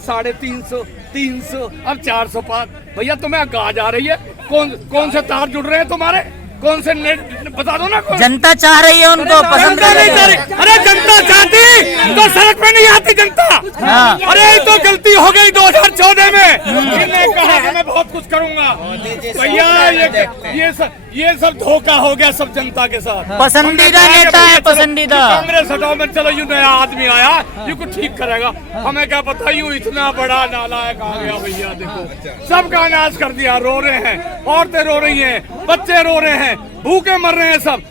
350, 300, अब 400 पार। भैया तुम्हें गाज आ रही है? कौन से तार जुड़ रहे हैं तुम्हारे? कौन से नेट बता दो ना। जनता चाह रही है उनको, पसंद नहीं चाह रही। अरे जनता चाहती तो सड़क पे नहीं आती जनता। हाँ। अरे तो गलती हो गई 2014 में, इन्होंने कहा कि मैं बहुत कुछ करूंगा। भैया ये सब धोखा हो गया सब जनता के साथ। पसंदीदा नेता है, पसंदीदा। कांग्रेस हटाओ में, चलो यू नया आदमी आया, ये कुछ ठीक करेगा। हमें क्या पता यू इतना बड़ा नालायक आ गया। भैया देखो सबका नाश कर दिया। रो रहे हैं, औरतें रो रही हैं, बच्चे रो रहे हैं, भूखे मर रहे हैं सब।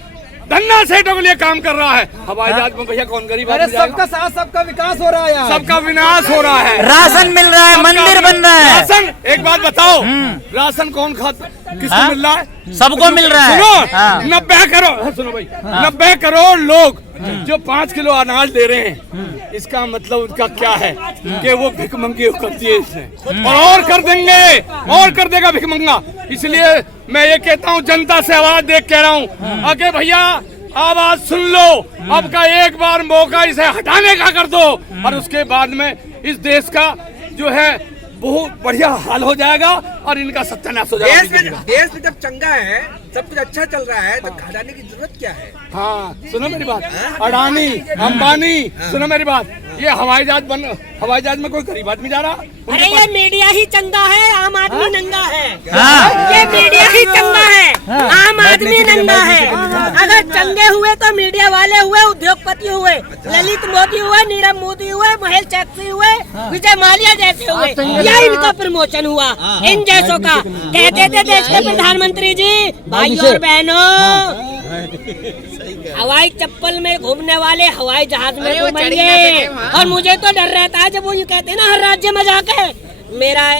धन्ना सेठों के लिए काम कर रहा है। हवाई जहाज में भैया कौन गरीब आदमी जाएगा? सबका साथ सबका विकास हो रहा है यार। सबका विनाश हो रहा है। राशन मिल रहा है, मंदिर बन रहा है। राशन, एक बात बताओ, राशन कौन खाता? किसको मिल रहा है? सबको मिल रहा है। सुनो, 90 करोड़, सुनो भाई, 90 करोड़ लोग जो 5 किलो अनाज ले रहे हैं, इसका मतलब उनका क्या है कि वो भिखमंगी कर दिए इसने, और कर देंगे, और कर देगा भिखमंगा। इसलिए मैं ये कहता हूँ, जनता से आवाज देख कह रहा हूँ, आगे भैया आवाज सुन लो। अब का एक बार मौका इसे हटाने का कर दो, और उसके बाद में इस देश का जो है बहुत बढ़िया हाल हो जाएगा और इनका सत्यानाश हो जाएगा। देश में जब चंगा है, सब कुछ अच्छा चल रहा है, तो घटाने की जरूरत क्या है? हाँ सुनो मेरी बात, अडानी अंबानी, सुनो मेरी बात, ये हवाई जहाज में कोई गरीब आदमी जा रहा? अरे ये मीडिया ही चंगा है, आम आदमी नंगा है। हाँ। ये मीडिया ही चंगा है, आम आदमी नंगा है। अगर चंगे हुए तो मीडिया वाले हुए, उद्योगपति हुए, ललित मोदी हुए, नीरव मोदी हुए, महेश चौकसी हुए, विजय माल्या जैसे हुए, या इनका प्रमोशन हुआ इन जैसों का। कहते थे देश के प्रधानमंत्री जी, भाइयों और बहनों, हवाई चप्पल में घूमने वाले हवाई जहाज में घूमेंगे। और मुझे तो डर रहता है जब वो ये कहते हैं ना हर राज्य में जाके, मेरा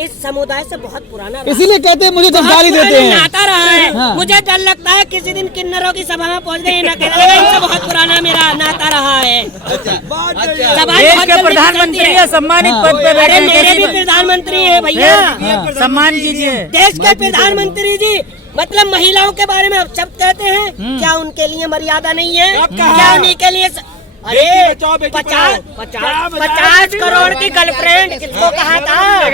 इस समुदाय से बहुत पुराना, इसीलिए कहते हैं मुझे जब गाली देते हैं, आता रहा है। हाँ। मुझे डर लगता है किसी दिन किन्नरों की सभा में पहुंच गए ना, इनसे बहुत पुराना मेरा नाता रहा है। देश के प्रधानमंत्री है, सम्मानित पद पे बैठे हैं। मेरे भी प्रधानमंत्री है भैया, सम्मान कीजिए। देश के प्रधानमंत्री जी, मतलब महिलाओं के बारे में आप शब्द कहते हैं, क्या उनके लिए मर्यादा नहीं है? क्या उन्हीं के लिए? अरे 50 करोड़ की गर्लफ्रेंड किसको कहा था?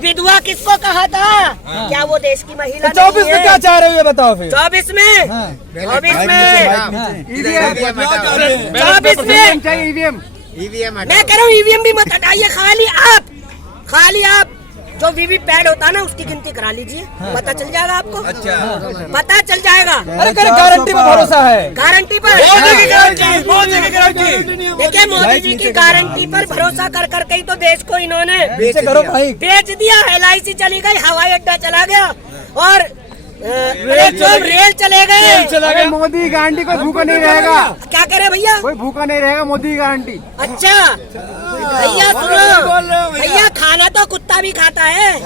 विधवा किसको कहा था? क्या वो देश की महिला? 24 में क्या चाह रहे हो ये बताओ फिर। 24 में, 24 में मैं कह रहा हूँ ईवीएम भी मत हटाइए, खाली आप जो वीवीपैट होता है ना उसकी गिनती करा लीजिए, पता चल जाएगा आपको। अच्छा, पता चल जाएगा। अरे गारंटी पर भरोसा है, गारंटी पर, देखिए मोदी जी की गारंटी पर भरोसा कर करके ही तो देश को इन्होंने बेच दिया। LIC चली गई, हवाई अड्डा चला गया, और रेल चले गए। मोदी गारंटी कोई भूखा नहीं रहेगा। क्या करे भैया? कोई भूखा नहीं रहेगा, मोदी की गारंटी। अच्छा भैया सुनो, भैया खाना तो कुत्ता भी खाता है,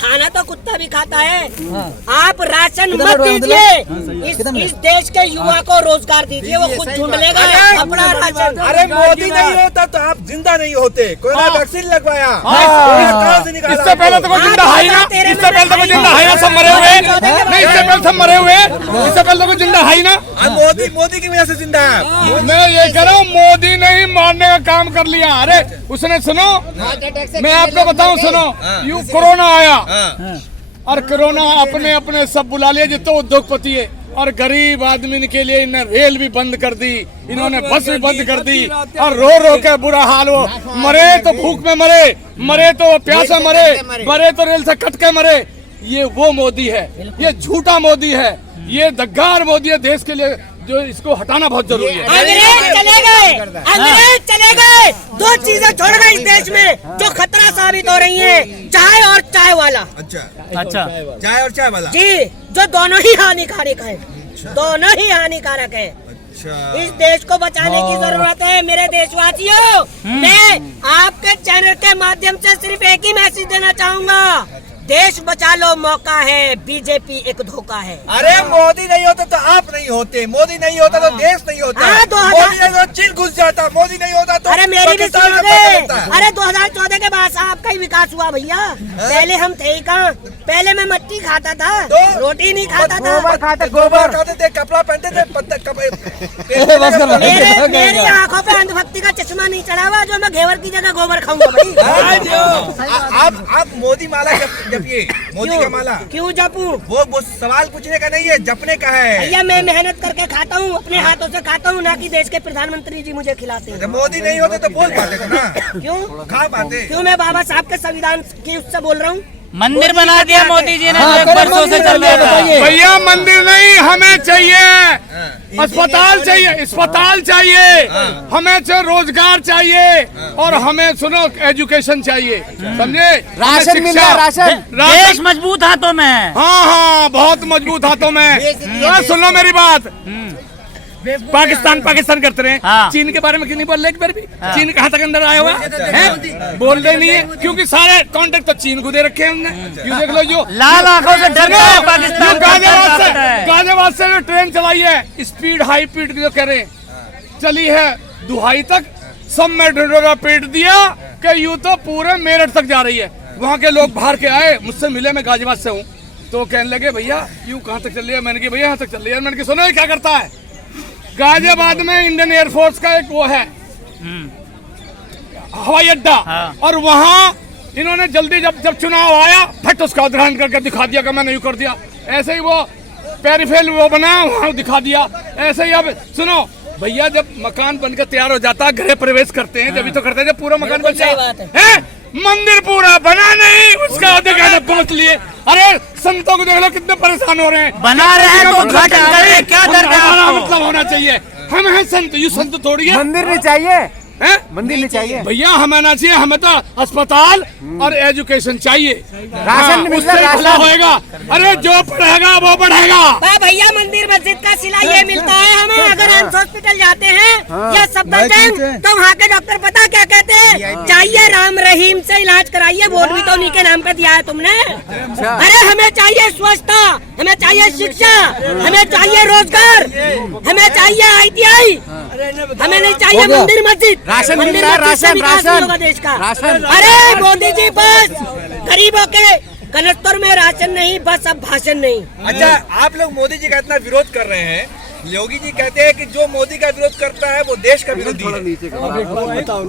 खाना तो कुत्ता भी खाता है। आप राशन मत दीजिए, इस देश के युवा को रोजगार दीजिए, वो खुद ढूंढ लेगा अपना राशन। अरे मोदी नहीं होता तो आप जिंदा नहीं होते। कोरोना वैक्सीन लगवाया, इससे पहले तो कोई जिंदा है ना, इससे पहले तो कोई जिंदा है ना, सब मरे हुए नहीं, इससे पहले सब मरे हुए, इससे पहले तो कोई जिंदा है ना। मोदी की वजह से जिंदा है। मैं ये कह रहा हूँ, मोदी ने ही मारने का काम कर लिया। अरे उसने, सुनो मैं आपको बताऊं, सुनो, यू कोरोना आया और कोरोना अपने सब बुला लिया जितने उद्योगपति है, और गरीब आदमी के लिए इन्हें रेल भी बंद कर दी, इन्होंने बस भी बंद कर दी, और रो के बुरा हाल हो। मरे तो भूख में मरे तो प्यास में मरे तो रेल से कट के मरे। ये वो मोदी है, ये झूठा मोदी है, ये दग्गार मोदी है देश के लिए, जो इसको हटाना बहुत जरूरी है। अंग्रेज चले गए, दो चीजें छोड़ गए इस देश में जो खतरा साबित हो रही हैं, चाय और चाय वाला। अच्छा, चाय और चाय वाला जी, जो दोनों ही हानिकारक है, दोनों ही हानिकारक है। इस देश को बचाने की जरूरत है मेरे देशवासियों। मैं आपके चैनल के माध्यम से सिर्फ एक ही मैसेज देना चाहूंगा, देश बचा लो मौका है, बीजेपी एक धोखा है। अरे मोदी नहीं होता तो आप नहीं होते, मोदी नहीं होता तो देश नहीं होता, हाँ, मोदी नहीं होता तो चीन घुस जाता, मोदी नहीं होता तो अरे मेरी भी पाकिस्तान में सुनोगे। पकड़ता। अरे 2014 के बाद आपका ही विकास हुआ भैया। पहले हम थे ही कहाँ, पहले मैं मट्टी खाता था, तो रोटी नहीं खाता था। गोबर खाते थे, कपड़ा पहनते थे, मेरी आंखों पे अंधभक्ति का चश्मा नहीं चढ़ा हुआ जो मैं घेवर की जगह गोबर खाऊंगा भाई। आप मोदी माला जपिए, मोदी का माला क्यों जपूं? वो सवाल पूछने का नहीं है, जपने का है। भैया मैं मेहनत करके खाता हूँ, अपने हाथों से खाता हूँ, ना कि देश के प्रधानमंत्री जी मुझे खिलाते हैं। जब मोदी नहीं होते तो बोल पाते थे ना, क्यों खा पाते। क्यों मैं बाबा साहब के संविधान की उससे बोल रहा हूँ। मंदिर बना दिया मोदी जी ने, जो एक वर्षों से चल रहा था। भैया मंदिर नहीं, हमें चाहिए अस्पताल, चाहिए अस्पताल चाहिए, हमें चाहिए रोजगार चाहिए, और हमें सुनो एजुकेशन चाहिए, समझे? राशन मिल रहा है, राशन। देश मजबूत हाथों में है। हाँ हाँ, बहुत मजबूत हाथों में। सुन लो मेरी बात, पाकिस्तान पाकिस्तान करते रहे। हाँ। चीन के बारे में क्यों नहीं बोल रहे एक बार भी? चीन कहाँ तक अंदर आया हुआ है? बोल रहे नहीं है, क्योंकि सारे कॉन्टेक्ट तो चीन को दे रखे हैं हमने। यूँ देख लो, जो लाल आंखों से डरता है पाकिस्तान, गाजियाबाद से जो ट्रेन चलाई है, स्पीड हाई स्पीड जो कह रहे चली है दुहाई तक, सब मेट्रो का पेट दिया कि यूँ तो पूरे मेरठ तक जा रही है। वहाँ के लोग बाहर के आए, मुझसे मिले, मैं गाजियाबाद से हूँ, तो कहने लगे भैया यूँ कहाँ तक चल रही है? मैंने कहा भैया यहाँ तक चल रही है। मैंने कहा सुनो ये क्या करता है? गाजियाबाद में इंडियन एयरफोर्स का एक वो है हवाई अड्डा, और वहाँ इन्होंने जल्दी जब चुनाव आया फट उसका उद्घाटन करके दिखा दिया कि मैंने यूँ कर दिया। ऐसे ही वो पेरिफेल वो बना वहाँ दिखा दिया। ऐसे ही अब सुनो भैया, जब मकान बनकर तैयार हो जाता है, गृह प्रवेश करते हैं, जब तो करते हैं जब पूरा मकान बन जाए। मंदिर पूरा बना नहीं, उसका उद्घाटन पहुँच लिए। अरे संतों को देख लो कितने परेशान हो रहे हैं। बना रहे हैं तो उद्घाटन कर रहे हैं, क्या दर्द है आपको? मतलब होना चाहिए, हम हैं संत, यू संत थोड़ी है। मंदिर नहीं चाहिए, हैं? मंदिर नहीं चाहिए भैया, हमें ना चाहिए, हमें तो अस्पताल और एजुकेशन चाहिए। राशन मिल रहा है, उससे भला राशन। होएगा। अरे जो पढ़ेगा वो बढ़ेगा। भैया मंदिर मस्जिद का सिला ये मिलता है हमें। अगर हम हॉस्पिटल जाते हैं या सफदरजंग, तो वहाँ के डॉक्टर पता क्या कहते हैं? चाहिए राम रहीम से इलाज कराइए, वोट भी तो उन्हीं के नाम पे दिया है तुमने। अरे हमें चाहिए स्वच्छता, हमें चाहिए शिक्षा, हमें चाहिए रोजगार, हमें चाहिए ITI, हमें नहीं चाहिए मंदिर मस्जिद। राशन मिल मंदिर रहा है, मस्जिद से राशन, विकास नहीं राशन। होगा देश का। राशन। अरे मोदी जी बस गरीबों के कनस्तर में राशन नहीं, बस अब भाषण नहीं। अच्छा, आप लोग मोदी जी का इतना विरोध कर रहे हैं, योगी जी कहते हैं कि जो मोदी का विरोध करता है वो देश का विरोधी है।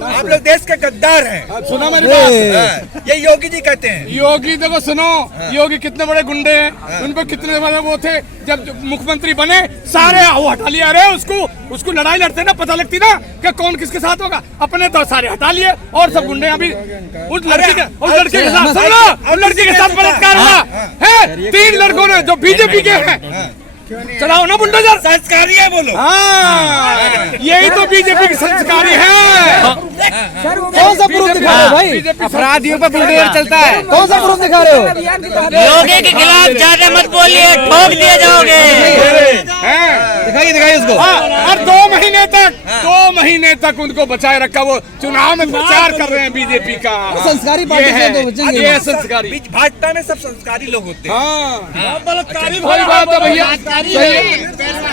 आप लोग देश के गद्दार हैं। सुनो मेरी बात, हाँ, ये योगी जी कहते हैं। योगी देखो सुनो, योगी कितने बड़े गुंडे हैं, उन पर कितने मतलब वो थे। जब मुख्यमंत्री बने सारे वो हटा लिया। अरे उसको लड़ाई लड़ते ना, पता लगती ना कि कौन किसके साथ होगा। अपने तो सारे हटा लिए, और सब गुंडे अभी उस लड़की के साथ, सुन लो, उस लड़की के साथ बलात्कार हुआ है। 3 लड़कों ने जो बीजेपी के हैं, चलाओ ना बुलडोजर। संस्कारी है बोलो। हाँ, यही तो बीजेपी की संस्कारी है। कौन सा प्रूफ दिखा रहे हो भाई? अपराधियों पर बुलडोजर चलता है, कौन सा प्रूफ दिखा रहे हो? योगी के खिलाफ ज्यादा मत बोलिए, ठोक दिए जाओगे। दिखाइए उसको। और 2 महीने तक उनको बचाए रखा। वो चुनाव में प्रचार कर रहे हैं बीजेपी का। संस्कारी पार्टी से तो बचेंगे। ये है संस्कारी। भाजपा में सब संस्कारी लोग होते हैं। हाँ, बलात्कारी भाई बात है भैया।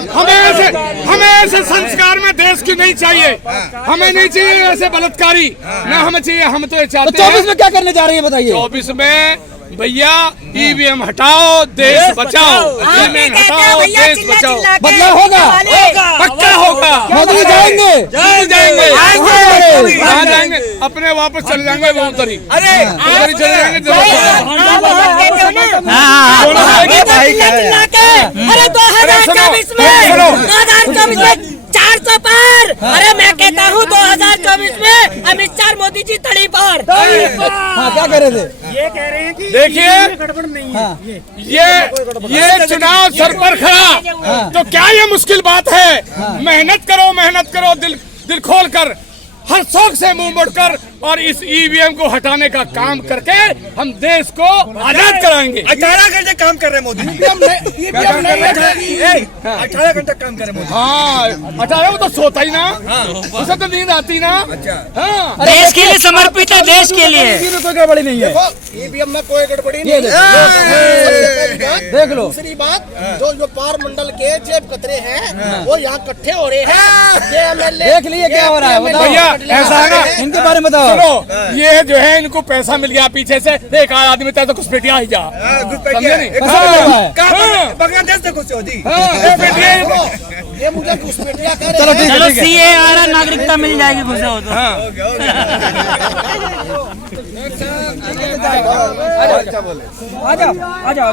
हमें ऐसे संस्कार में देश की नहीं चाहिए। हमें नहीं चाहिए ऐसे बलात्कारी, ना हमें चाहिए। हम तो ये चाहते हैं। 24 में क्या करने जा रही है बताइए? 24 में भैया EVM हटाओ, देश बचाओ। EVM हटाओ, देश बचाओ। बदलाव होगा, पक्का होगा। मोदी जाएंगे, कहाँ जाएंगे? अपने वापस चले जाएंगे वो उधर ही। अरे उधर ही चले जाएंगे। अरे 2024 में 400 पार। अरे मैं कहता हूँ 2024 में अमित शाह मोदी जी तड़ी पार। हाँ, क्या कह रहे थे? ये कह रहे हैं कि देखिए, गड़बड़ नहीं है। हाँ। ये चुनाव सर पर खड़ा, तो क्या ये मुश्किल बात है? मेहनत करो दिल खोल कर, हर शौक से मुंह मोड़कर, और इस EVM को हटाने का काम करके हम देश को आजाद कराएंगे। 18 घंटे काम कर रहे हैं मोदी जी। 18 घंटे काम कर रहे हैं मोदी। हाँ, 18 वो तो सोता ही ना, उसे तो नींद आती ना। अच्छा। हाँ, देश के लिए समर्पित है, देश के लिए। कोई गड़बड़ी नहीं है। ईवीएम में कोई गड़बड़ी ये नहीं देखो, देख लो। दूसरी बात, जो पार मंडल के जेब कतरे हैं वो यहाँ इकट्ठे हो रहे हैं। ये एमएलए देख लिए क्या हो रहा है, बताओ। भैया ऐसा है ना, इनके बारे में बताओ। सुनो, ये जो है इनको पैसा मिल गया पीछे से, एक आदमी तो कुछ पेटियां ही जा, समझे नहीं? पैसा मिला हुआ है। हाँ। बांग्लादेश से खुश हो जी। ये पेटियां इनको- ये मुझे घुसपैठिया कह चलो रहे हैं। ठीक है, चलो ठीक है। सीए आ रहा, नागरिकता मिल जाएगी घुसे हो तो। आ जाओ, आ जाओ, आ जाओ।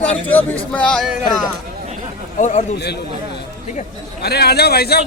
2024 में आएगा। और दूर से। अरे आ जाओ भाई साहब।